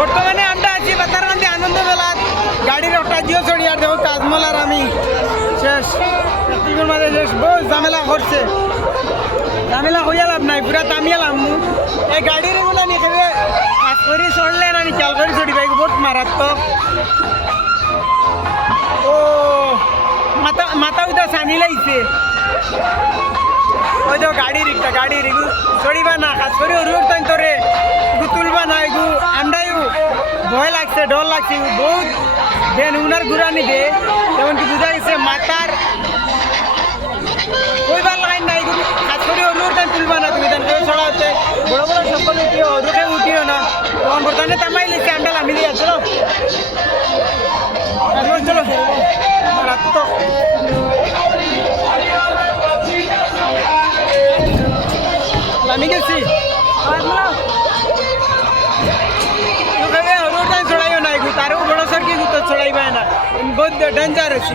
বর্তমানে আমরা আছি বাতারকান্দি আনন্দ মেলাত গাড়ির একটা জিও চড়িয়ার দেখো তাজমহল আর আমি শেষ টিভির মাঝে শেষ বহু ঝামেলা করছে ঝামেলা হইয়া লাভ নাই পুরা তামিয়া লাভ এই গাড়ির এগুলো নিয়ে খেবে কাজ করে চড়লে না নি খেয়াল করে চড়ি ভাই বহুত মারাত্মক ও মাথা মাথা উদা সানি লাইছে ওই তো গাড়ির একটা গাড়ির এগু চড়িবা না কাজ করে রুট তাই তোরে এগু তুলবা না এগু আমরাই ভয় লাগছে ডর লাগছে বহুত দেন উনার ঘুরানি দে যেমন কি বুঝা গেছে মাথার কইবার লাইন নাই এগু কাজ করে রুট তাই তুলবা না তুমি দেন কেউ চড়াতে বড় বড় সকল উঠিও রুটে উঠিও না তখন বর্তমানে তামাই লিখছে আমরা লামি দিয়ে চলো চলো রাত তো আমি গেছি রোড চড়াইও না এগু তারও বড় সরকি তো চড়াইবা না বহুত ডেঞ্জার আছে